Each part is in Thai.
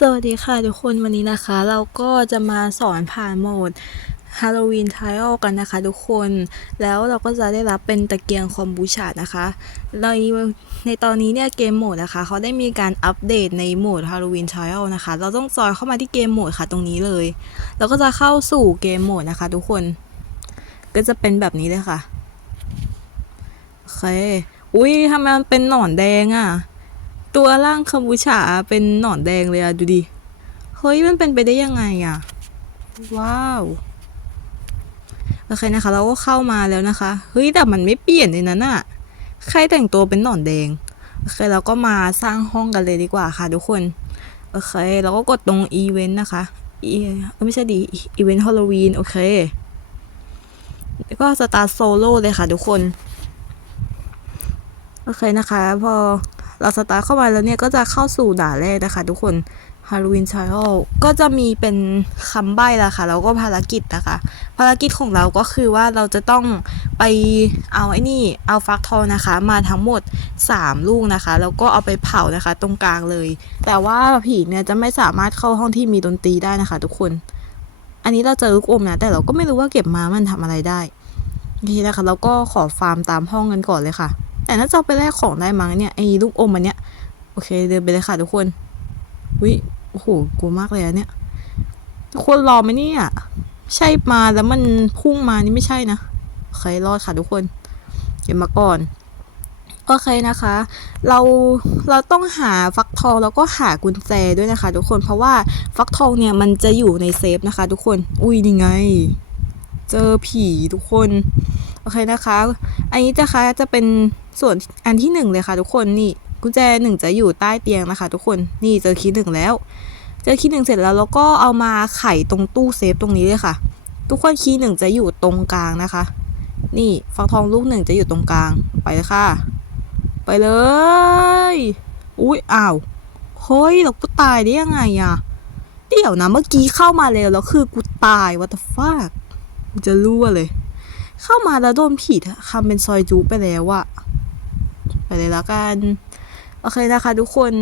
สวัสดีค่ะทุกคนวันนี้นะคะ เราก็จะมาสอนผ่านโหมด Halloween Trial กันนะคะทุกคนแล้วเราก็จะได้รับเป็นตะเกียงคอมบูชานะคะในในตอนนี้เนี่ยเกมโหมดนะคะ เขาได้มีการอัปเดตในโหมด Halloween Trial นะคะ เราต้องจอยเข้ามาที่เกมโหมดค่ะตรงนี้เลยเราก็จะเข้าสู่เกมโหมดนะคะ ทุกคนก็จะเป็นแบบนี้เลยค่ะโอเคอุ้ยทำไมมันเป็นหนอนแดงอะ่ะ ตัวร่างคอมบูชาเป็นหนอนแดงเลยอะดูดิ เฮ้ยมันเป็นไปได้ยังไงอะว้าว โอเคนะคะ เราก็เข้ามาแล้วนะคะ เฮ้ยแต่มันไม่เปลี่ยนเลยนะน่ะใครแต่งตัวเป็นหนอนแดง โอเคเราก็มาสร้างห้องกันเลยดีกว่าค่ะทุกคน โอเคเราก็กดตรงอีเวนต์นะคะอีไม่ใช่ดีอีเวนต์ฮอลโลวีนโอเค แล้วก็สตาร์โซโล่เลยค่ะทุกคน โอเคนะคะ พอ เราสตาร์ทเข้ามาแล้วเนี่ยก็จะเข้าสู่ด่านแรกนะคะ ทุกคน Halloween Trial ก็จะมีเป็นคำใบ้ละค่ะแล้วก็ภารกิจนะคะ ภารกิจของเราก็คือว่าเราจะต้องไปเอาไอ้นี่เอาฟักทองนะคะ มาทั้งหมด 3 ลูกนะคะ แล้วก็เอาไปเผานะคะ ตรงกลางเลย แต่ว่าผีเนี่ยจะไม่สามารถเข้าห้องที่มีดนตรีได้นะคะ ทุกคน อันนี้เราเจอลูกอมนะแต่เราก็ไม่รู้ว่าเก็บมามันทำอะไรได้โอเคนะคะเราก็ขอฟาร์มตามห้องกันก่อนเลยค่ะ แต่น่าจะเอาไปแลกของได้มั้งเนี่ยไอ้ลูกอมอันเนี้ยโอเค เดินไปเลยค่ะทุกคนวิโอ้โหกลัวมากเลยอะเนี่ยทุกคนรอไหมเนี่ยใช่มาแล้วมันพุ่งมานี่ไม่ใช่นะเครอดค่ะทุกคนเก็บมาก่อนโอเคนะคะ เราเราต้องหาฟักทองแล้วก็หากุญแจด้วยนะคะ ทุกคนเพราะว่าฟักทองเนี่ยมันจะอยู่ในเซฟนะคะ ทุกคน อุ้ยนี่ไง เจอผีทุกคน โอเคนะคะ อันนี้จะคะจะเป็นส่วนอันที่หนึ่งเลยค่ะทุกคนนี่กุญแจหนึ่งจะอยู่ใต้เตียงนะคะ ทุกคนนี่เจอคีย์หนึ่งแล้ว เจอคีย์หนึ่งเสร็จแล้วเราก็เอามาไขตรงตู้เซฟตรงนี้เลยค่ะ ทุกคนคีย์หนึ่งจะอยู่ตรงกลางนะคะ นี่ฟักทองลูกหนึ่งจะอยู่ตรงกลางไปเลยค่ะ ไปเลย อุ้ยอ้าวเฮ้ยเรากูตายได้ยังไงอะเดี๋ยวนะเมื่อกี้เข้ามาแล้วแล้วคือกูตาย what the fuck กูจะรั่วเลย เข้ามาแล้วโดนผีทำเป็นซอยจูไปแล้วอะไปเลยแล้วกัน โอเคนะคะ ทุกคน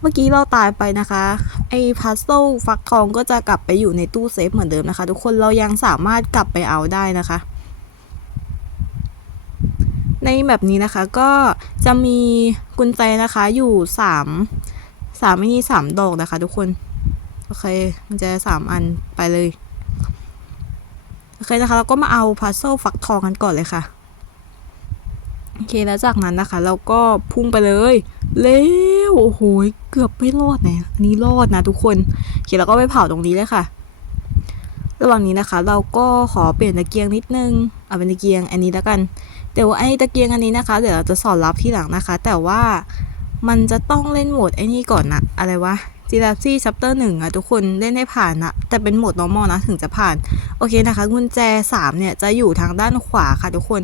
เมื่อกี้เราตายไปนะคะ ไอ้พัซโซฟักทองก็จะกลับไปอยู่ในตู้เซฟเหมือนเดิมนะคะ ทุกคนเรายังสามารถกลับไปเอาได้นะคะ ในแบบนี้นะคะก็จะมีกุญแจนะคะอยู่สามสามไม่นี่สามดอกนะคะ ทุกคน โอเคกุญแจสามอันไปเลย โอเคนะคะ เราก็มาเอาพัซเซลฟักทองกันก่อนเลยค่ะ โอเคแล้วจากนั้นนะคะ เราก็พุ่งไปเลยเร็วโอ้โหเกือบไม่รอดเนี่ยอันนี้รอดนะทุกคนโอเคเราก็ไปเผาตรงนี้เลยค่ะ ระหว่างนี้นะคะ เราก็ขอเปลี่ยนตะเกียงนิดนึงเอาเป็นตะเกียงอันนี้แล้วกันแต่ว่าไอ้ตะเกียงอันนี้นะคะ เดี๋ยวเราจะสอนรับที่หลังนะคะ แต่ว่ามันจะต้องเล่นโหมดไอ้นี่ก่อนนะอะไรวะ จีราซี่ชัปเตอร์หนึ่งอะทุกคนเล่นให้ผ่านนะแต่เป็นโหมด normal นะถึงจะผ่าน โอเคนะคะกุญแจสามเนี่ยจะอยู่ทางด้านขวาค่ะทุกคน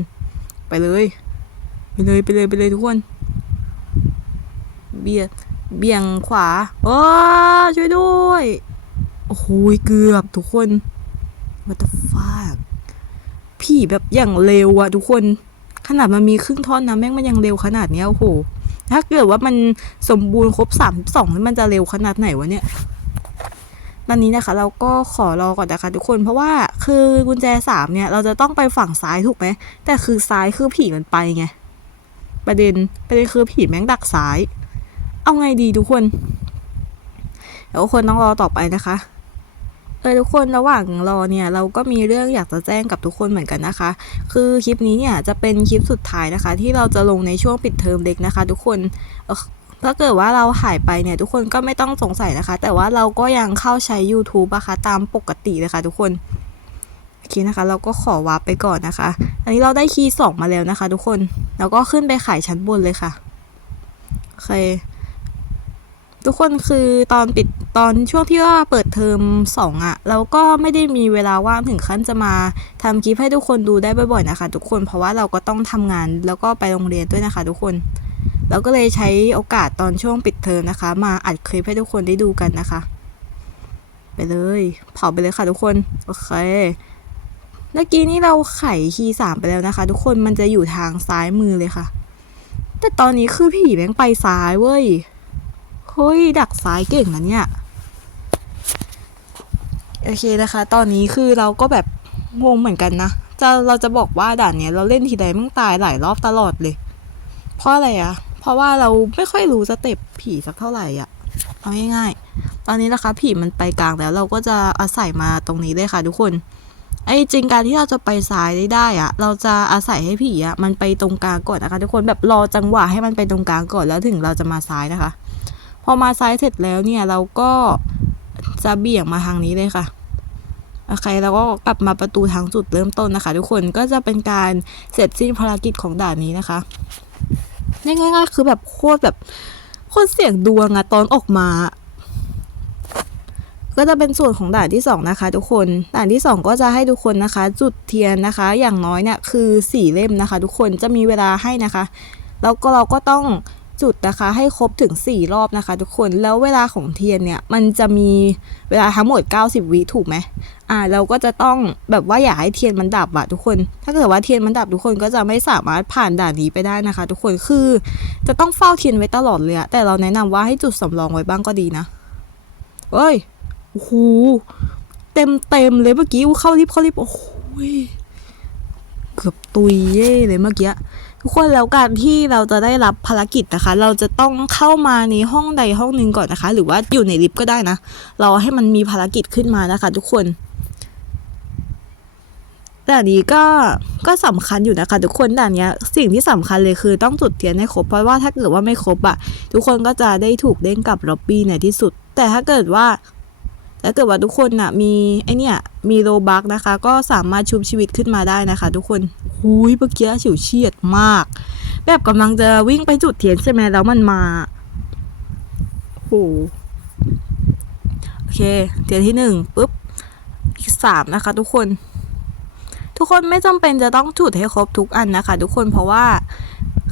ไปเลยไปเลยไปเลยไปเลยทุกคน เบียดเบี่ยงขวาโอ้ช่วยด้วย โอ้โหเกือบทุกคน what the fuck ผีแบบอย่างเร็วอะทุกคน ขนาดมันมีครึ่งท่อนนะแม่งมันยังเร็วขนาดเนี้ยโอ้โห ถ้าเกิดว่ามันสมบูรณ์ครบสามสองมันจะเร็วขนาดไหนวะเนี่ยตอนนี้นะคะ เราก็ขอรอก่อนนะคะทุกคนเพราะว่าคือกุญแจสามเนี่ย เราจะต้องไปฝั่งซ้ายถูกไหมแต่คือซ้ายคือผีมันไปไงประเด็นประเด็นคือผีแม่งดักซ้าย เอาไงดีทุกคนเดี๋ยวคนต้องรอต่อไปนะคะ ออทุกคนระหว่างรอเนี่ยเราก็มีเรื่องอยากจะแจ้งกับทุกคนเหมือนกันนะคะ คือคลิปนี้เนี่ยจะเป็นคลิปสุดท้ายนะคะ ที่เราจะลงในช่วงปิดเทอมเด็กนะคะ ทุกคนถ้าเกิดว่าเราหายไปเนี่ยทุกคนก็ไม่ต้องสงสัยนะคะ แต่ว่าเราก็ยังเข้าใช้ YouTube นะคะตามปกติเลยค่ะทุกคนโอเคนะคะ เราก็ขอวาร์ปไปก่อนนะคะ อันนี้เราได้คีย์สองมาแล้วนะคะ ทุกคนแล้วก็ขึ้นไปขายชั้นบนเลยค่ะโอเค ทุกคนคือตอนปิดตอนช่วงที่ว่าเปิดเทอมสองอะเราก็ไม่ได้มีเวลาว่างถึงขั้นจะมาทำคลิปให้ทุกคนดูได้บ่อยๆนะคะ ทุกคนเพราะว่าเราก็ต้องทำงานแล้วก็ไปโรงเรียนด้วยนะคะ ทุกคนเราก็เลยใช้โอกาสตอนช่วงปิดเทอมนะคะ มาอัดคลิปให้ทุกคนได้ดูกันนะคะ ไปเลยเผาไปเลยค่ะทุกคนโอเคเมื่อกี้นี้เราไขคีย์สามไปแล้วนะคะ ทุกคนมันจะอยู่ทางซ้ายมือเลยค่ะ แต่ตอนนี้คือผีแม่งไปซ้ายเว้ย เฮ้ย ดักซ้ายเก่งนะเนี่ย โอเคนะคะ ตอนนี้คือเราก็แบบงงเหมือนกันนะจะเราจะบอกว่าด่านเนี้ยเราเล่นทีใดมั่งตายหลายรอบตลอดเลย เพราะอะไรอะเพราะว่าเราไม่ค่อยรู้สเต็ปผีสักเท่าไหร่อะเอาง่ายๆ ตอนนี้นะคะ ผีมันไปกลางแล้วเราก็จะอาศัยมาตรงนี้เลยค่ะ ทุกคน ไอ้จริงการที่เราจะไปซ้ายได้ได้อะเราจะอาศัยให้ผีอะมันไปตรงกลางก่อนนะคะ ทุกคนแบบรอจังหวะให้มันไปตรงกลางก่อนแล้วถึงเราจะมาซ้ายนะคะ พอมาซ้ายเสร็จแล้วเนี่ยเราก็จะเบี่ยงมาทางนี้เลยค่ะโอเคแล้วก็กลับมาประตูทางจุดเริ่มต้นนะคะ ทุกคนก็จะเป็นการเสร็จสิ้นภารกิจของด่านนี้นะคะง่ายๆคือแบบโคตรแบบโคตรเสี่ยงดวงอะตอนออกมา ก็จะเป็นส่วนของด่านที่สองนะคะ ทุกคนด่านที่สองก็จะให้ทุกคนนะคะ จุดเทียนนะคะ อย่างน้อยเนี่ยคือสี่เล่มนะคะ ทุกคนจะมีเวลาให้นะคะ แล้วก็เราก็ต้อง จุดนะคะให้ครบถึง 4 รอบนะคะ ทุกคนแล้วเวลาของเทียนเนี่ยมันจะมีเวลาทั้งหมด 90 วิถูกไหมอ่าเราก็จะต้องแบบว่าอย่าให้เทียนมันดับอะทุกคน ถ้าเกิดว่าเทียนมันดับทุกคนก็จะไม่สามารถผ่านด่านนี้ไปได้นะคะ ทุกคนคือจะต้องเฝ้าเทียนไว้ตลอดเลยอะแต่เราแนะนำว่าให้จุดสำรองไว้บ้างก็ดีนะเอ้ยโอ้โหเต็มเต็มเลยเมื่อกี้วูเข้าลิฟต์เข้าลิฟต์โอ้โหยเกือบตุยเย่เลยเมื่อกี้ทุกคนแล้วการที่เราจะได้รับภารกิจนะคะ เราจะต้องเข้ามาในห้องใดห้องหนึ่งก่อนนะคะ หรือว่าอยู่ในลิฟต์ก็ได้นะ เราให้มันมีภารกิจขึ้นมานะคะ ทุกคนแต่อันนี้ก็ก็สำคัญอยู่นะคะทุกคนแต่อันเนี้ยสิ่งที่สำคัญเลยคือต้องจุดเทียนให้ครบเพราะว่าถ้าเกิดว่าไม่ครบอะทุกคนก็จะได้ถูกเด้งกลับล็อบบี้ในที่สุด แต่ถ้าเกิดว่า ถ้าเกิดว่าทุกคนน่ะมีไอเนี่ยมีโลบักนะคะ ก็สามารถชุบชีวิตขึ้นมาได้นะคะ ทุกคนหุยเมื่อกี้ฉิวเฉียดมาก แบบกำลังจะวิ่งไปจุดเทียนใช่ไหมแล้วมันมาโหโอเค เทียนที่หนึ่งปุ๊บที่สามนะคะ ทุกคน ทุกคนไม่จำเป็นจะต้องจุดให้ครบทุกอันนะคะ ทุกคนเพราะว่า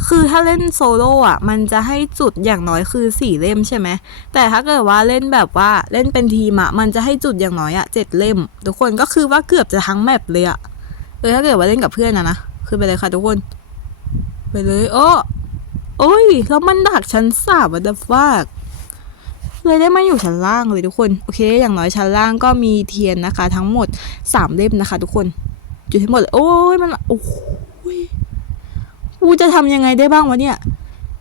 คือถ้าเล่นโซโล่อะมันจะให้จุดอย่างน้อยคือสี่เล่มใช่ไหม แต่ถ้าเกิดว่าเล่นแบบว่าเล่นเป็นทีมอะ มันจะให้จุดอย่างน้อยอะเจ็ดเล่ม ทุกคนก็คือว่าเกือบจะทั้งแมปเลยอะเออถ้าเกิดว่าเล่นกับเพื่อนอะนะคือไปเลยค่ะทุกคน ไปเลยโอ้โอ้ยแล้วมันดักชั้นสามวัดฟากเลยได้มาอยู่ชั้นล่างเลยทุกคน โอเค อย่างน้อยชั้นล่างก็มีเทียนนะคะ ทั้งหมดสามเล่มนะคะ ทุกคน จุดให้หมดเลยโอ้ยมันโอ้ย กูจะทำยังไงได้บ้างวะเนี่ย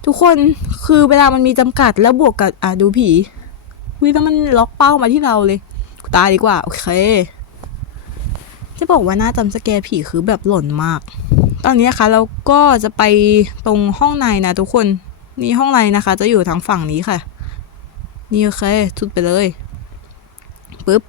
ทุกคนคือเวลามันมีจำกัดแล้วบวกกับอะดูผีวิแล้วมันล็อกเป้ามาที่เราเลยตายดีกว่า โอเค จะบอกว่าหน้าจำสแกร์ผีคือแบบหล่นมาก ตอนนี้นะคะเราก็จะไปตรงห้องในนะทุกคน นี่ห้องในนะคะ จะอยู่ทางฝั่งนี้ค่ะ นี่โอเคจุดไปเลยปึ๊บ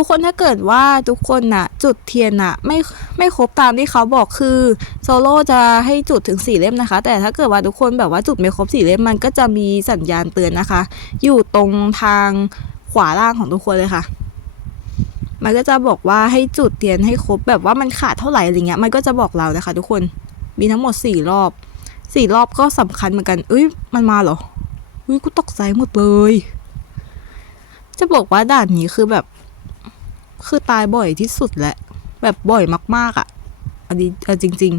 ทุกคนถ้าเกิดว่าทุกคนน่ะ จุดเทียนน่ะไม่ไม่ครบตามที่เขาบอกคือโซโล่จะให้จุดถึงสี่เล่มนะคะ แต่ถ้าเกิดว่าทุกคนแบบว่าจุดไม่ครบสี่เล่มมันก็จะมีสัญญาณเตือนนะคะ อยู่ตรงทางขวาล่างของทุกคนเลยค่ะ มันก็จะบอกว่าให้จุดเทียนให้ครบแบบว่ามันขาดเท่าไหร่อะไรเงี้ยมันก็จะบอกเรานะคะ ทุกคนมีทั้งหมดสี่รอบสี่รอบก็สำคัญเหมือนกันเอ้ยมันมาเหรออุ้ยกูตกใจหมดเลยจะบอกว่าด่านนี้คือแบบ คือตายบ่อยที่สุดแหละ แบบบ่อยมากๆอะ่ะอันนี้เอาจริง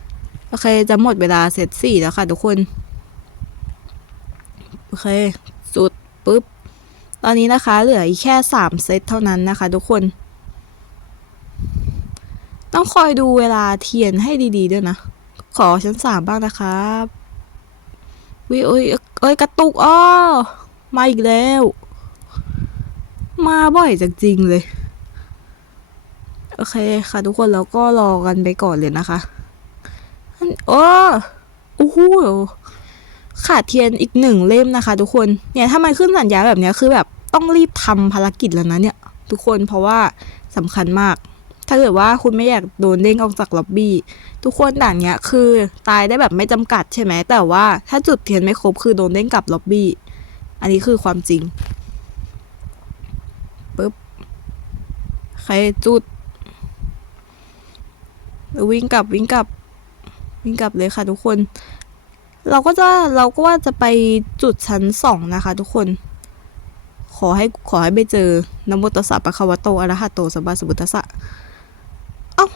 ๆ โอเค จะหมดเวลาเซตสี่แล้วค่ะทุกคน โอเค สุดปุ๊บ ตอนนี้นะคะ เหลืออีกแค่สามเซตเท่านั้นนะคะ ทุกคน ต้องคอยดูเวลาเทียนให้ดีๆด้วยนะ ขอชั้นสามบ้างนะครับวิโอ้ยเอ้ย กระตุกอ้อมาอีกแล้ว มาบ่อยจริงๆเลย โอเคค่ะ ทุกคนแล้วก็รอกันไปก่อนเลยนะคะอันโอ้โอ้โหขาดเทียนอีกหนึ่งเล่มนะคะ ทุกคนเนี่ยถ้ามันขึ้นสัญญาแบบนี้คือแบบต้องรีบทำภารกิจแล้วนะเนี่ย ทุกคนเพราะว่าสำคัญมาก ถ้าเกิดว่าคุณไม่อยากโดนเด้งออกจากล็อบบี้ทุกคนด่านเนี้ยคือตายได้แบบไม่จำกัดใช่ไหมแต่ว่าถ้าจุดเทียนไม่ครบคือโดนเด้งกลับล็อบบี้อันนี้คือความจริงปึ๊บใครจุด วิ่งกลับวิ่งกลับวิ่งกลับเลยค่ะทุกคน เราก็จะเราก็ว่าจะไปจุดชั้นสองนะคะ ทุกคน ขอให้ขอให้ไปเจอนโมตัสสะปะคะวะโตอะระหะโตสัมมาสัมพุทธัสสะเอ้า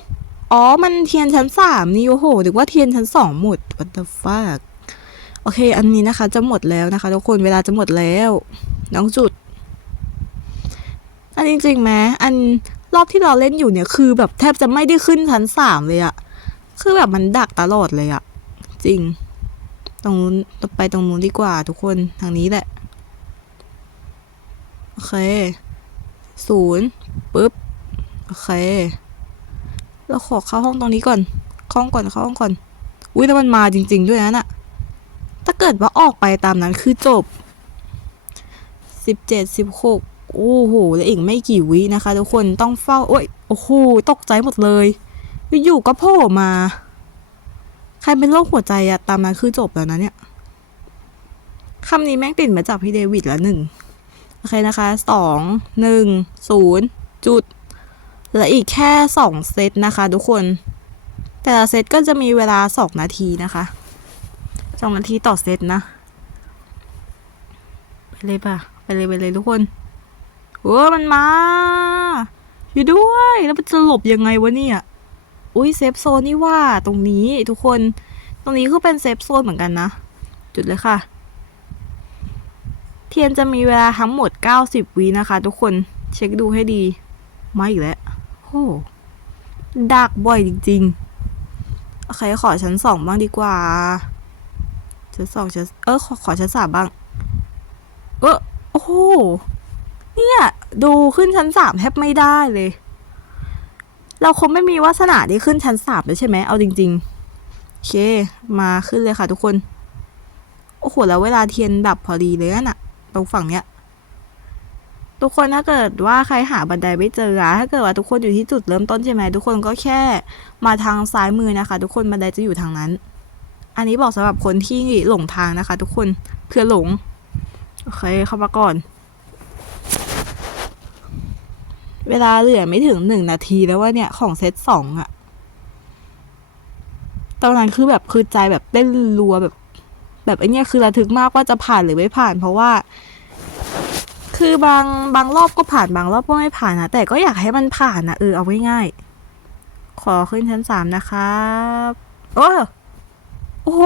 อ๋อ มันเทียนชั้นสามนี่โอ้โหถึงว่าเทียนชั้นสองหมด what the fuck โอเค อันนี้นะคะ จะหมดแล้วนะคะ ทุกคนเวลาจะหมดแล้ว น้องจุด อันจริงๆไหมอัน รอบที่เราเล่นอยู่เนี่ยคือแบบแทบจะไม่ได้ขึ้นชั้นสามเลยอะคือแบบมันดักตลอดเลยอะจริง ตรงนู้นไปตรงนู้นดีกว่าทุกคนทางนี้แหละ โอเคศูนย์ปุ๊บ โอเค เราขอเข้าห้องตรงนี้ก่อนข้าห้องก่อนเข้าห้องก่อน อุ้ยแต่มันมาจริง ๆ ด้วยนะน่ะ ถ้าเกิดว่าออกไปตามนั้นคือจบสิบเจ็ดสิบหก โอ้โหแล้วอีกไม่กี่วินะคะ ทุกคนต้องเฝ้าโอ้ยโอ้โหตกใจหมดเลยอยู่ก็โผล่มา ใครเป็นโรคหัวใจอะตามนั้นคือจบแล้วนะเนี่ยคำนี้แม่งติดมาจากพี่เดวิดละหนึ่งโอเคนะคะสองหนึ่งศูนย์จุดเหลืออีกแค่สองเซตนะคะ ทุกคน แต่ละเซตก็จะมีเวลาสองนาทีนะคะสองนาทีต่อเซตนะ ไปเลยป่ะ ไปเลยไปเลยทุกคน โอ้มันมาอยู่ด้วยแล้วมันจะหลบยังไงวะเนี่ย อุ้ยเซฟโซนนี่ว่าตรงนี้ทุกคน ตรงนี้คือเป็นเซฟโซนเหมือนกันนะ จุดเลยค่ะ เทียนจะมีเวลาทั้งหมด 90วินะคะ ทุกคนเช็คดูให้ดีมาอีกแล้วโอ้ดักบ่อยจริงๆโอเคขอชั้นสองบ้างดีกว่า ชั้นสองชั้นเออขอขอชั้นสามบ้าง เออโอ้ เนี่ย ดูขึ้นชั้นสามแทบไม่ได้เลย เราคงไม่มีวาสนาได้ขึ้นชั้นสามเลยใช่ไหมเอาจริง ๆ โอเค มาขึ้นเลยค่ะทุกคน โอ้โห แล้วเวลาเทียนดับพอดีเลยน่ะ ตรงฝั่งเนี้ย ทุกคนถ้าเกิดว่าใครหาบันไดไม่เจออะถ้าเกิดว่าทุกคนอยู่ที่จุดเริ่มต้นใช่ไหมทุกคนก็แค่มาทางซ้ายมือนะคะ ทุกคนบันไดจะอยู่ทางนั้น อันนี้บอกสำหรับคนที่หลงทางนะคะ ทุกคนเพื่อหลงโอเคเข้ามาก่อน เวลาเหลือไม่ถึงหนึ่งนาทีแล้วว่าเนี่ยของเซตสองอะตอนนั้นคือแบบคือใจแบบเต้นรัวแบบ แบบไอเนี่ยคือระทึกมากว่าจะผ่านหรือไม่ผ่าน เพราะว่า คือบางบางรอบก็ผ่านบางรอบก็ไม่ผ่านนะแต่ก็อยากให้มันผ่านนะเออเอาง่ายๆขอขึ้นชั้นสามนะครับโอ้โอ้โห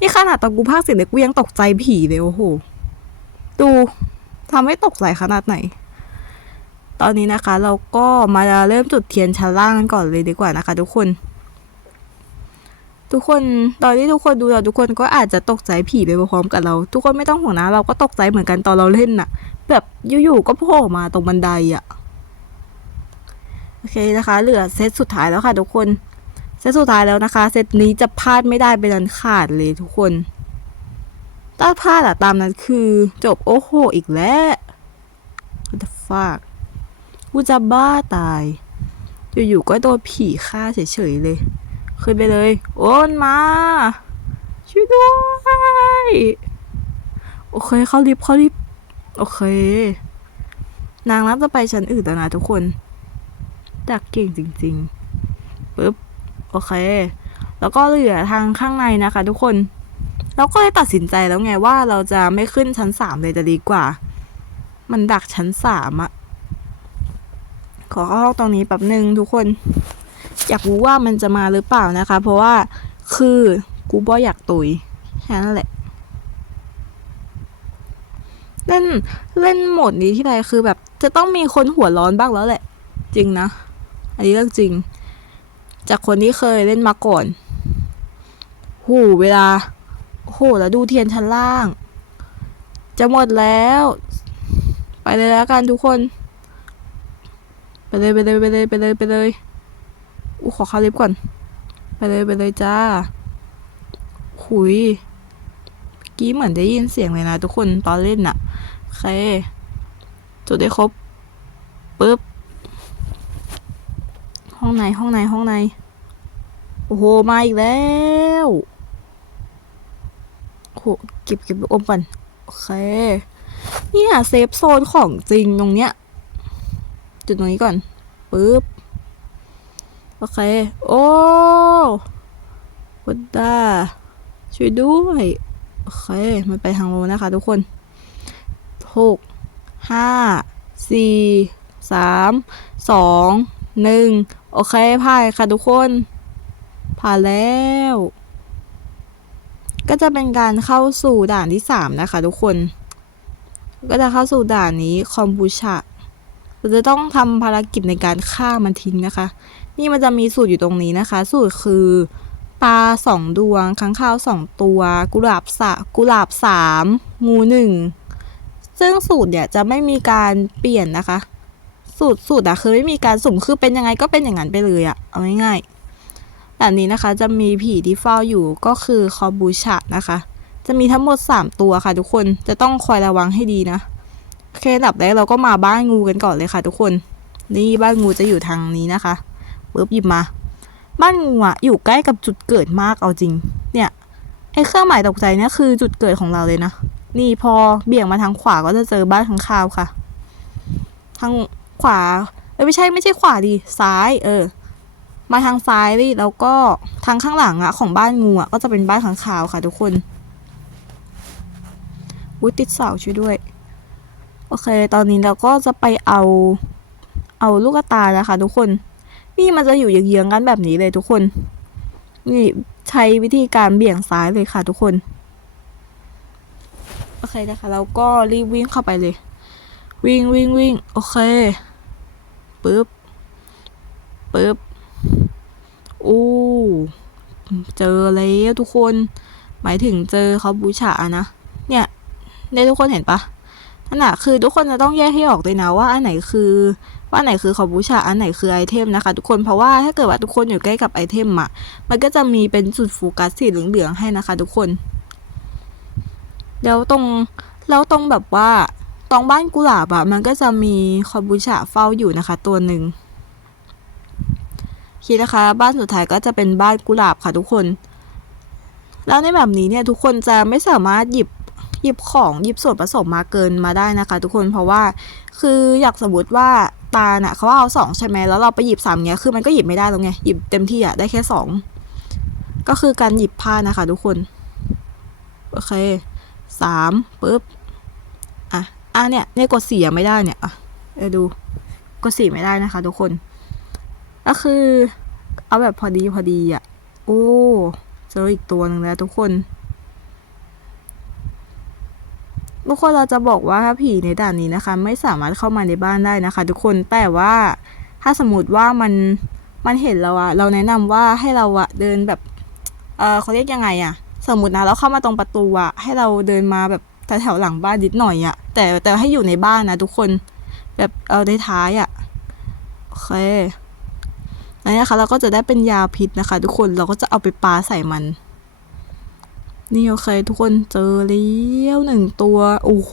นี่ขนาดตอนกูภาคเสร็จเลยกูยังตกใจผีเลยโอ้โห ดูทำให้ตกใจขนาดไหน ตอนนี้นะคะเราก็มาเริ่มจุดเทียนชั้นล่างกันก่อนเลยดีกว่านะคะ ทุกคน ทุกคนตอนที่ทุกคนดูเราทุกคนก็อาจจะตกใจผีไปพร้อมกับเรา ทุกคนไม่ต้องห่วงนะเราก็ตกใจเหมือนกันตอนเราเล่นน่ะ แบบอยู่ๆก็โผล่มาตรงบันไดอะ่ะโอเคนะคะ เหลือเซตสุดท้ายแล้วค่ะ ทุกคนเซตสุดท้ายแล้วนะคะ เซตนี้จะพลาดไม่ได้เป็นอันขาดเลยทุกคนถ้าพลาดอะตามนั้นคือจบโอ้โหอีกแล้ว what the fuck กูจะบ้าตาย อยู่ๆก็โดนผีฆ่าเฉยๆเลย ขึ้นไปเลย โอนมา ช่วยด้วย โอเค เข้าลิฟต์เข้าลิฟต์โอเค นางรับจะไปชั้นอื่นแล้วนะทุกคนดักเก่งจริงๆปึ๊บ โอเค แล้วก็เหลือทางข้างในนะคะ ทุกคน เราก็เลยตัดสินใจแล้วไงว่าเราจะไม่ขึ้นชั้นสามเลยจะดีกว่า มันดักชั้นสามอะ ขอเข้าห้องตรงนี้แป๊บหนึ่งทุกคน อยากรู้ว่ามันจะมาหรือเปล่านะคะ เพราะว่าคือกูบออยากตุยแค่นั้นแหละ เล่นเล่นโหมดนี้ที่ไรคือแบบ จะต้องมีคนหัวร้อนบ้างแล้วแหละ จริงนะ อันนี้เรื่องจริง จากคนที่เคยเล่นมาก่อนหูเวลาโหแล้วดูเทียนชั้นล่าง จะหมดแล้ว ไปเลยแล้วกันทุกคน เลยไปเลยไปเลยไปเลยไปเลยอู้ขอเข้าลิฟต์ก่อน ไปเลยไปเลยจ้า หุยกี้เหมือนได้ยินเสียงเลยนะทุกคนตอนเล่นน่ะโอเค จุดได้ครบปึ๊บ ห้องไหนห้องไหนห้องไหนโอ้โห มาอีกแล้วโหเก็บเก็บลูกอมก่อน โอเค เนี่ยเซฟโซนของจริงตรงเนี้ย จุดตรงนี้ก่อนปึ๊บโอเค โอ้วัดดาช่วยด้วยโอเคมันไปทางโน้นนะคะทุกคนหกห้าสี่สามสองหนึ่งโอเคผ่านค่ะทุกคน ผ่านแล้ว ก็จะเป็นการเข้าสู่ด่านที่สามนะคะทุกคน ก็จะเข้าสู่ด่านนี้คอมบูชา เราจะต้องทำภารกิจในการฆ่ามันทิ้งนะคะ นี่มันจะมีสูตรอยู่ตรงนี้นะคะ สูตรคือปลาสองดวงค้างคาวสองตัว กุหลาบสะกุหลาบสามงูหนึ่งซึ่งสูตรเนี่ยจะไม่มีการเปลี่ยนนะคะ สูตรสูตรอะคือไม่มีการสุ่มคือเป็นยังไงก็เป็นอย่างนั้นไปเลยอะเอาง่ายๆแต่นี้นะคะจะมีผีที่เฝ้าอยู่ก็คือคอบูชะนะคะ จะมีทั้งหมด 3 ตัวค่ะทุกคนจะต้องคอยระวังให้ดีนะ โอเคอันดับแรกเราก็มาบ้านงูกันก่อนเลยค่ะ ทุกคน นี่บ้านงูจะอยู่ทางนี้นะคะปึ๊บหยิบมา บ้านงูอะอยู่ใกล้กับจุดเกิดมากเอาจริง เนี่ยไอเครื่องหมายตกใจเนี่ยคือจุดเกิดของเราเลยนะนี่พอเบี่ยงมาทางขวาก็จะเจอบ้านข้างคาวค่ะ ทางขวาเอ้ยไม่ใช่ไม่ใช่ขวาดิซ้าย เออ มาทางซ้ายดิแล้วก็ทางข้างหลังอะของบ้านงูอะก็จะเป็นบ้านข้างคาวค่ะ ทุกคนอุ้ยติดเสาช่วยด้วย โอเค ตอนนี้เราก็จะไปเอา เอาลูกตานะคะ ทุกคน นี่มันจะอยู่เยื้องๆกันแบบนี้เลยทุกคน นี่ใช้วิธีการเบี่ยงซ้ายเลยค่ะ ทุกคน โอเคนะคะ เราก็รีบวิ่งเข้าไปเลย วิ่งวิ่งวิ่งโอเคปึ๊บปึ๊บอู้เจอแล้วทุกคน หมายถึงเจอเขาบูชานะ เนี่ย ได้ทุกคนเห็นปะ นั่นน่ะคือทุกคนจะต้องแยกให้ออกเลยนะว่าอันไหนคือว่าไหนคือเขาบูชาอันไหนคือไอเทมนะคะ ทุกคนเพราะว่าถ้าเกิดว่าทุกคนอยู่ใกล้กับไอเทมอะมันก็จะมีเป็นจุดโฟกัสสีเหลืองๆให้นะคะ ทุกคนแล้วตรงแล้วตรงแบบว่าตรงบ้านกุหลาบอะมันก็จะมีคอบูชาเฝ้าอยู่นะคะ ตัวหนึ่งคิดนะคะ บ้านสุดท้ายก็จะเป็นบ้านกุหลาบค่ะทุกคน แล้วในแบบนี้เนี่ยทุกคนจะไม่สามารถหยิบ หยิบของหยิบส่วนผสมมาเกินมาได้นะคะ ทุกคนเพราะว่าคืออยากสมมติว่าตาเน่ะเขาเอาสองใช่ไหมแล้วเราไปหยิบสามเนี้ยคือมันก็หยิบไม่ได้แล้วไงหยิบเต็มที่อะได้แค่สองก็คือการหยิบผ้านะคะทุกคนโอเคสามปุ๊บอะอะเนี่ยเนี่ยกดสีไม่ได้เนี่ยอะเดี๋ยวดูกดสีไม่ได้นะคะ ทุกคน ก็คือ เอาแบบพอดีพอดีอะ โอ้เจออีกตัวหนึ่งแล้วทุกคน ทุกคนเราจะบอกว่าถ้าผีในด่านนี้นะคะ ไม่สามารถเข้ามาในบ้านได้นะคะ ทุกคนแต่ว่าถ้าสมมติว่ามันมันเห็นเราอะเราแนะนำว่าให้เราอะเดินแบบเออเขาเรียกยังไงอะสมมตินะเราเข้ามาตรงประตูอะให้เราเดินมาแบบแถวๆหลังบ้านนิดหน่อยอะแต่แต่ให้อยู่ในบ้านนะทุกคนแบบเอาในท้ายอะโอเคอันนี้นะคะเราก็จะได้เป็นยาพิษนะคะ ทุกคนเราก็จะเอาไปปาใส่มัน นี่โอเคทุกคนเจอแล้วหนึ่งตัวโอ้โห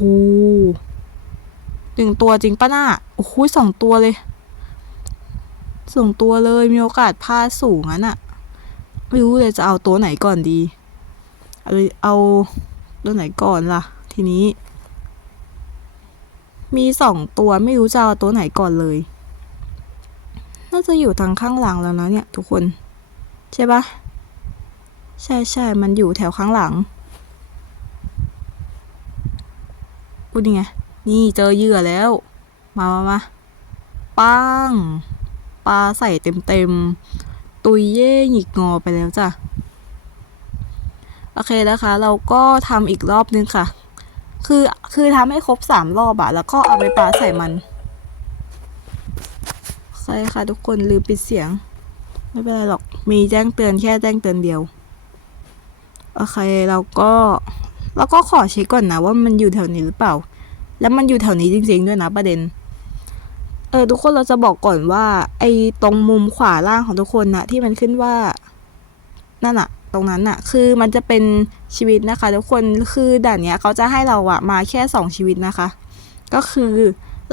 หนึ่งตัวจริงปะหน่าโอ้โหสองตัวเลยสองตัวเลยมีโอกาสพลาดสูงงั้นอะไม่รู้เลยจะเอาตัวไหนก่อนดีเอาเอาตัวไหนก่อนล่ะ ทีนี้ มีสองตัวไม่รู้จะเอาตัวไหนก่อนเลย น่าจะอยู่ทางข้างหลังแล้วนะเนี่ย ทุกคน ใช่ปะ ใช่ใช่มันอยู่แถวข้างหลังพูดยังไง นี่เจอเหยื่อแล้ว มามามาปังปลาใส่เต็มเต็ม ตุยเย่หงิกงอไปแล้วจ้ะ โอเคนะคะ เราก็ทำอีกรอบนึงค่ะ คือคือทำให้ครบสามรอบอะแล้วก็เอาไปปลาใส่มันใช่ค่ะทุกคนลืมปิดเสียง ไม่เป็นไรหรอก มีแจ้งเตือนแค่แจ้งเตือนเดียว โอเคเราก็เราก็ขอเช็คก่อนนะว่ามันอยู่แถวนี้หรือเปล่า แล้วมันอยู่แถวนี้จริง ๆ ด้วยนะประเด็น เออทุกคนเราจะบอกก่อนว่า ไอ้ตรงมุมขวาล่างของทุกคนนะที่มันขึ้นว่านั่นอะตรงนั้นอะคือมันจะเป็นชีวิตนะคะ ทุกคนคือด่านเนี้ยเขาจะให้เราอะมาแค่สองชีวิตนะคะ ก็คือ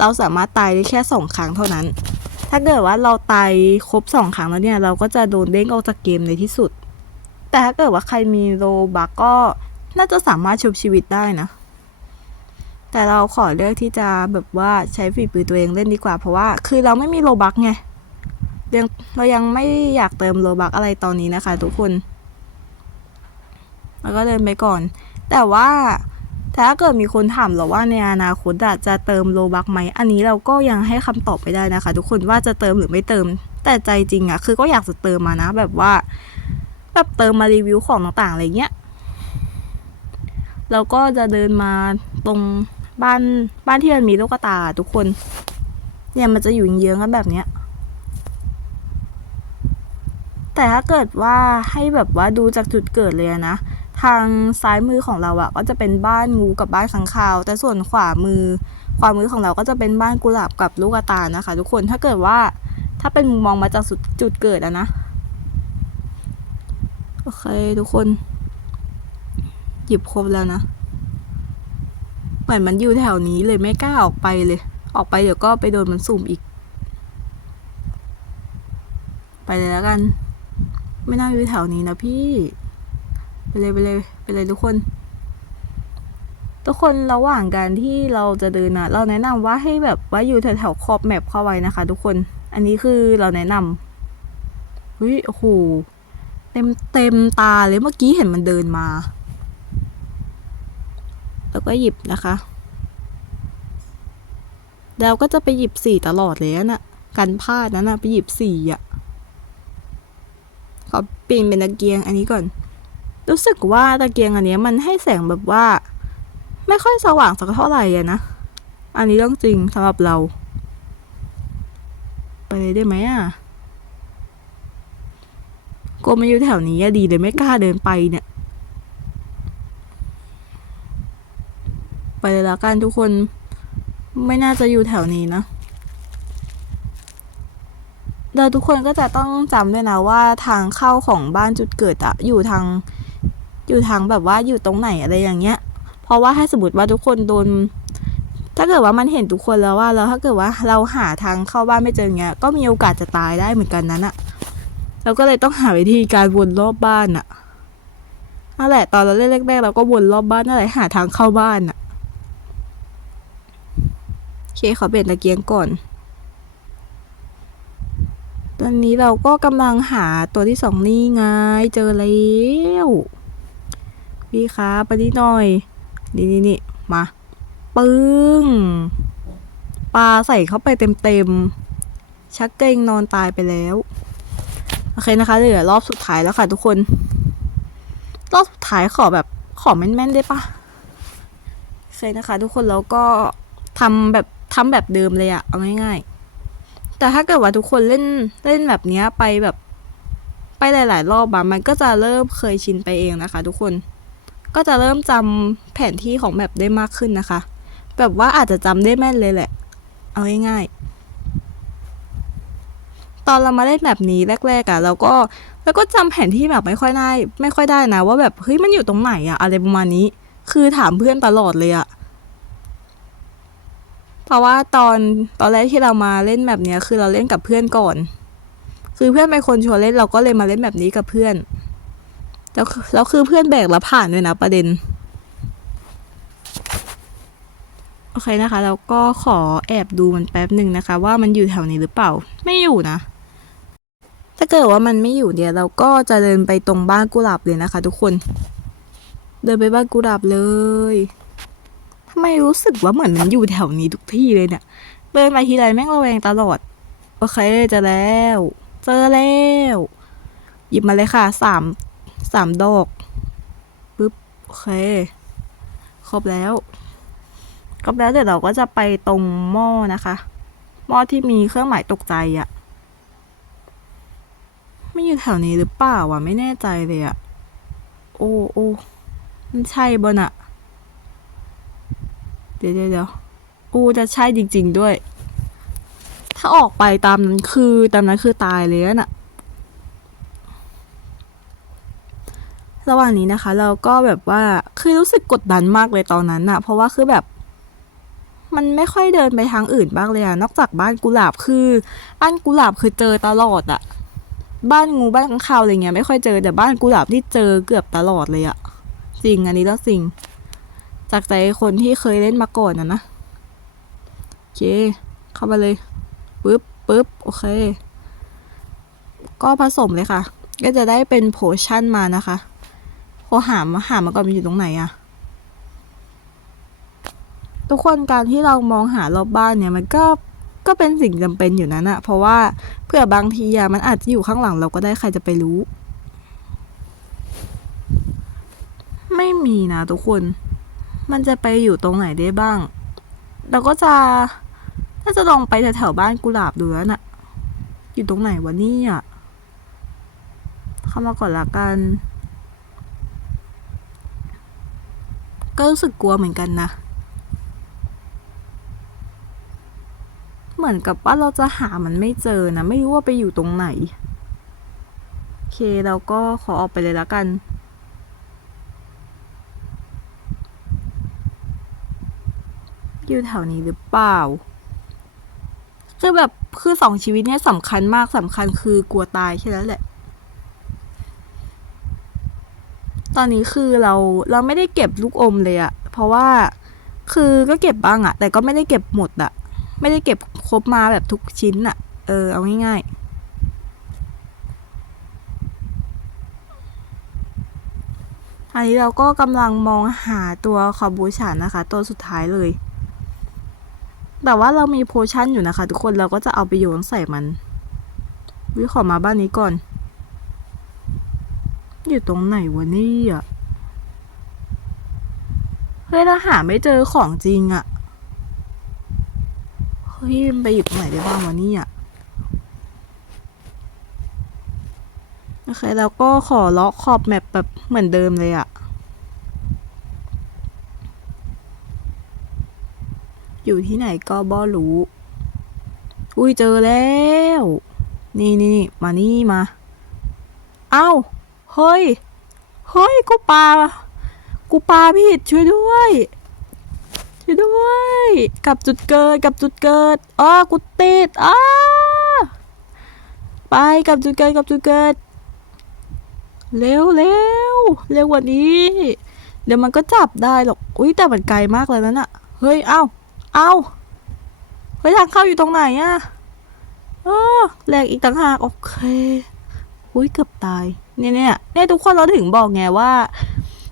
เราสามารถตายได้แค่สองครั้งเท่านั้น ถ้าเกิดว่าเราตายครบสองครั้งแล้วเนี่ย เราก็จะโดนเด้งออกจากเกมในที่สุด แต่ถ้าเกิดว่าใครมีโลบักก็น่าจะสามารถชุบชีวิตได้นะ แต่เราขอเลือกที่จะแบบว่าใช้ฝีมือตัวเองเล่นดีกว่า เพราะว่าคือเราไม่มีโลบักไงยังเรายังไม่อยากเติมโลบักอะไรตอนนี้นะคะ ทุกคน แล้วก็เดินไปก่อน แต่ว่าถ้าเกิดมีคนถามเราว่าในอนาคตจะเติมโลบักไหม อันนี้เราก็ยังให้คำตอบไม่ได้นะคะ ทุกคนว่าจะเติมหรือไม่เติม แต่ใจจริงอะคือก็อยากจะเติมมานะ แบบว่า แบบเติมมารีวิวของต่างๆอะไรเงี้ยเราก็จะเดินมาตรงบ้านบ้านที่มันมีลูกตาทุกคน เนี่ยมันจะอยู่เยื้องๆกันแบบเนี้ยแต่ถ้าเกิดว่าให้แบบว่าดูจากจุดเกิดเลยนะ ทางซ้ายมือของเราอะก็จะเป็นบ้านงูกับบ้านขังคาว แต่ส่วนขวามือ ขวามือของเราก็จะเป็นบ้านกุหลาบกับลูกกตานะคะ ทุกคนถ้าเกิดว่าถ้าเป็นมุมมองมาจากสุดจุดเกิดอะนะ โอเคทุกคน หยิบครบแล้วนะเหมือนมันอยู่แถวนี้เลยไม่กล้าออกไปเลย ออกไปเดี๋ยวก็ไปโดนมันสุ่มอีก ไปเลยแล้วกัน ไม่น่าอยู่แถวนี้นะพี่ ไปเลยไปเลยไปเลยทุกคน ทุกคนระหว่างการที่เราจะเดินนะเราแนะนำว่าให้แบบว่าอยู่แถวๆขอบแมปเข้าไว้นะคะ ทุกคน อันนี้คือเราแนะนำเฮ้ยโอ้โห เต็มเต็มตาเลยเมื่อกี้เห็นมันเดินมา แล้วก็หยิบนะคะเราก็จะไปหยิบสี่ตลอดเลยอะน่ะกันพลาดนั้นนะไปหยิบสี่อะขอเปลี่ยนเป็นตะเกียงอันนี้ก่อน รู้สึกว่าตะเกียงอันนี้มันให้แสงแบบว่า ไม่ค่อยสว่างสักเท่าไหร่อะนะอันนี้เรื่องจริงสำหรับเรา ไปเลยได้ไหมอะ กลัวมันอยู่แถวนี้ดีเลยไม่กล้าเดินไปเนี่ย ไปเลยละกันทุกคน ไม่น่าจะอยู่แถวนี้นะเราทุกคนก็จะต้องจำด้วยนะว่าทางเข้าของบ้านจุดเกิดอะอยู่ทางอยู่ทางแบบว่าอยู่ตรงไหนอะไรอย่างเงี้ย เพราะว่าถ้าสมมติว่าทุกคนโดน ถ้าเกิดว่ามันเห็นทุกคนแล้วว่าแล้วถ้าเกิดว่าเราหาทางเข้าบ้านไม่เจอเงี้ยก็มีโอกาสจะตายได้เหมือนกันนั้นอะ เราก็เลยต้องหาวิธีการวนรอบบ้านอะนั่นแหละตอนเราเล่นแรกๆเราก็วนรอบบ้านนั่นแหละหาทางเข้าบ้านอะโอเคขอเปลี่ยนตะเกียงก่อน ตอนนี้เราก็กำลังหาตัวที่สองนี่ไงเจอแล้วพี่คะไปนี่หน่อย นี่นี่นี่มาปึ้งปลาใส่เข้าไปเต็มๆชักเกรงนอนตายไปแล้ว อเคนะคะ เหลือรอบสุดท้ายแล้วค่ะทุกคน รอบสุดท้ายขอแบบขอแม่นๆได้ปะโอเคนะคะ ทุกคนแล้วก็ทำแบบทำแบบเดิมเลยอะเอาง่ายๆ แต่ถ้าเกิดว่าทุกคนเล่นเล่นแบบเนี้ยไปแบบไปหลาย ๆ รอบอะมันก็จะเริ่มเคยชินไปเองนะคะ ทุกคน ก็จะเริ่มจำแผนที่ของแบบได้มากขึ้นนะคะ แบบว่าอาจจะจำได้แม่นเลยแหละ เอาง่ายๆ ตอนเรามาเล่นแบบนี้แรกๆอะเราก็เราก็จำแผนที่แบบไม่ค่อยได้ ไม่ค่อยได้นะ ว่าแบบเฮ้ยมันอยู่ตรงไหนอะอะไรประมาณนี้ คือถามเพื่อนตลอดเลยอะเพราะว่าตอนตอนแรกที่เรามาเล่นแบบเนี้ยคือเราเล่นกับเพื่อนก่อน คือเพื่อนเป็นคนชวนเล่นเราก็เลยมาเล่นแบบนี้กับเพื่อนแล้วแล้วคือเพื่อนแบกแล้วผ่านด้วยนะประเด็นโอเคนะคะ แล้วก็ขอแอบดูมันแป๊บหนึ่งนะคะ ว่ามันอยู่แถวนี้หรือเปล่า ไม่อยู่นะ ถ้าเกิดว่ามันไม่อยู่เดี๋ยวเราก็จะเดินไปตรงบ้านกุหลาบเลยนะคะ ทุกคน เดินไปบ้านกุหลาบเลยทำไมรู้สึกว่าเหมือนมันอยู่แถวนี้ทุกที่เลยเนี่ยเดินไปทีไรแม่งระแวงตลอด โอเคเจอแล้ว เจอแล้ว หยิบมาเลยค่ะสามสามดอกปึ๊บโอเค ครบแล้ว ครบแล้วเดี๋ยวเราก็จะไปตรงหม้อนะคะ หม้อที่มีเครื่องหมายตกใจอะ ไม่อยู่แถวนี้หรือเปล่าวะไม่แน่ใจเลยอะโอ้โอ้มันใช่บนอะเดี๋ยวเดี๋ยวเดี๋ยวโอ้จะใช่จริง ๆด้วย ถ้าออกไปตามนั้นคือตามนั้นคือตายเลยอะน่ะ ระหว่างนี้นะคะ เราก็แบบว่าคือรู้สึกกดดันมากเลยตอนนั้นอะเพราะว่าคือแบบมันไม่ค่อยเดินไปทางอื่นบ้างเลยอะนอกจากบ้านกุหลาบคือ บ้านกุหลาบคือเจอตลอดอะ บ้านงูบ้านข้างคาวอะไรเงี้ยไม่ค่อยเจอแต่บ้านกุหลาบที่เจอเกือบตลอดเลยอะจริงอันนี้แล้วจริง จากใจคนที่เคยเล่นมาก่อนนะนะโอเค เข้ามาเลยปึ๊บปึ๊บโอเค ก็ผสมเลยค่ะ ก็จะได้เป็นโพชั่นมานะคะพอหามาหามาก่อนมันอยู่ตรงไหนอะทุกคนการที่เรามองหารอบบ้านเนี่ยมันก็ ก็เป็นสิ่งจำเป็นอยู่นั้นอะเพราะว่าเผื่อบางทีอะมันอาจจะอยู่ข้างหลังเราก็ได้ใครจะไปรู้ ไม่มีนะทุกคน มันจะไปอยู่ตรงไหนได้บ้าง เราก็จะถ้าจะลองไปแถวๆบ้านกุหลาบดูแล้วน่ะ อยู่ตรงไหนวะนี่ยเข้ามาก่อนละกัน ก็รู้สึกกลัวเหมือนกันนะ เหมือนกับว่าเราจะหามันไม่เจอนะ ไม่รู้ว่าไปอยู่ตรงไหน โอเคเราก็ขอออกไปเลยละกัน อยู่แถวนี้หรือเปล่า คือแบบคือสองชีวิตเนี่ยสำคัญมากสำคัญคือกลัวตายแค่นั้นแหละตอนนี้คือเราเราไม่ได้เก็บลูกอมเลยอะเพราะว่าคือก็เก็บบ้างอะแต่ก็ไม่ได้เก็บหมดอะไม่ได้เก็บ ครบมาแบบทุกชิ้นอะเออ เอาง่ายๆอันนี้เราก็กำลังมองหาตัวคอบูชานะคะ ตัวสุดท้ายเลย แต่ว่าเรามีโพชั่นอยู่นะคะ ทุกคนเราก็จะเอาไปโยนใส่มัน วิขอมาบ้านนี้ก่อน อยู่ตรงไหนวะนี่ยเฮ้ยเราหาไม่เจอของจริงอะเฮ้ยไปอยู่ตรงไหนได้บ้างวะเนี่ยโอเคแล้วก็ขอล็อกขอบแมปแบบเหมือนเดิมเลยอะอยู่ที่ไหนก็บ่รู้ อุ้ยเจอแล้ว นี่นี่นี่มานี่มา เอ้า เฮ้ย เฮ้ย กูปลา กูปลาผิดช่วยด้วย ช่วยด้วยกลับจุดเกิดกลับจุดเกิดอ้อกูติดอ้าไปกลับจุดเกิดกลับจุดเกิดเร็วเร็วเร็วกว่านี้ เดี๋ยวมันก็จับได้หรอกอุ้ยแต่มันไกลมากเลยนั่นอะเฮ้ยเอ้าเอ้าเฮ้ยทางเข้าอยู่ตรงไหนอะเออแหลกอีกต่างหากโอเคอุ้ยเกือบตายเนี่ยเนี่ยเนี่ยทุกคนเราถึงบอกไงว่า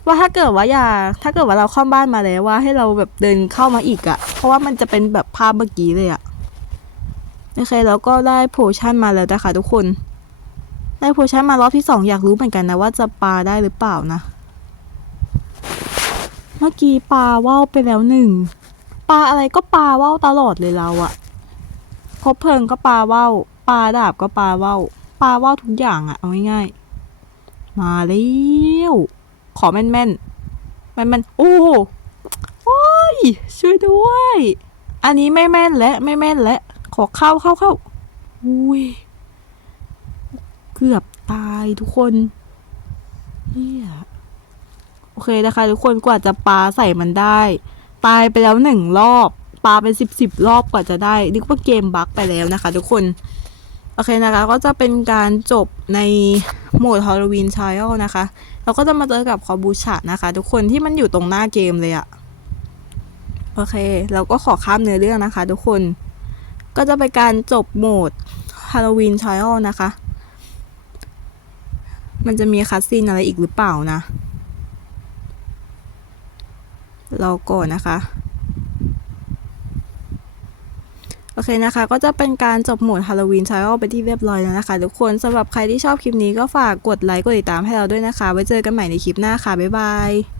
ว่าถ้าเกิดว่าอย่าถ้าเกิดว่าเราเข้าบ้านมาแล้วว่าให้เราแบบเดินเข้ามาอีกอะ่ะ เพราะว่ามันจะเป็นแบบภาพเมื่อกี้เลยอะ่ะโอเคแล้วก็ได้โพชั่นมาแล้วนะคะทุกคน ได้โพชั่นมารอบที่สองอยากรู้เหมือนกันนะว่าจะปาได้หรือเปล่านะเมื่อกี้ปลาว่าวไปแล้วหนึ่งปลาอะไรก็ปลาว่าวตลอดเลยเราอะคบเพลิงก็ปลาว่าวปลาดาบก็ปลาว่าวปลาว่าวทุกอย่างอะเอาง่ายๆมาแล้ว ขอแม่นแม่นแม่นแม่นโอ้โอ้ยช่วยด้วย อันนี้ไม่แม่นและไม่แม่นและขอเข้าเข้าเข้าอุ้ยเกือบตายทุกคนเฮียโอเคนะคะ ทุกคนกว่าจะปลาใส่มันได้ ตายไปแล้วหนึ่งรอบปลาเป็นสิบสิบรอบกว่าจะได้นึกว่าเกมบั๊กไปแล้วนะคะ ทุกคน โอเคนะคะ ก็จะเป็นการจบในโหมดฮอล l วีนช i ย d นะคะ เราก็จะมาเจอกับคอบูชานะคะ ทุกคนที่มันอยู่ตรงหน้าเกมเลยอะโอเค เราก็ขอข้ามเนื้อเรื่องนะคะ ทุกคนก็จะเป็นการจบโหมดฮาโลวีนช i ย d นะคะ มันจะมีคัสซีนอะไรอีกหรือเปล่านะ เราก่อนนะคะ โอเคนะคะ ก็จะเป็นการจบหมวดฮาโลวีนชาย d ไปที่เรียบร้อยแล้วนะคะ ทุกคนสำหรับใครที่ชอบคลิปนี้ก็ฝากกดไลค์กดติดตามให้เราด้วยนะคะ ไว้เจอกันใหม่ในคลิปหน้าค่ะบ๊ายบาย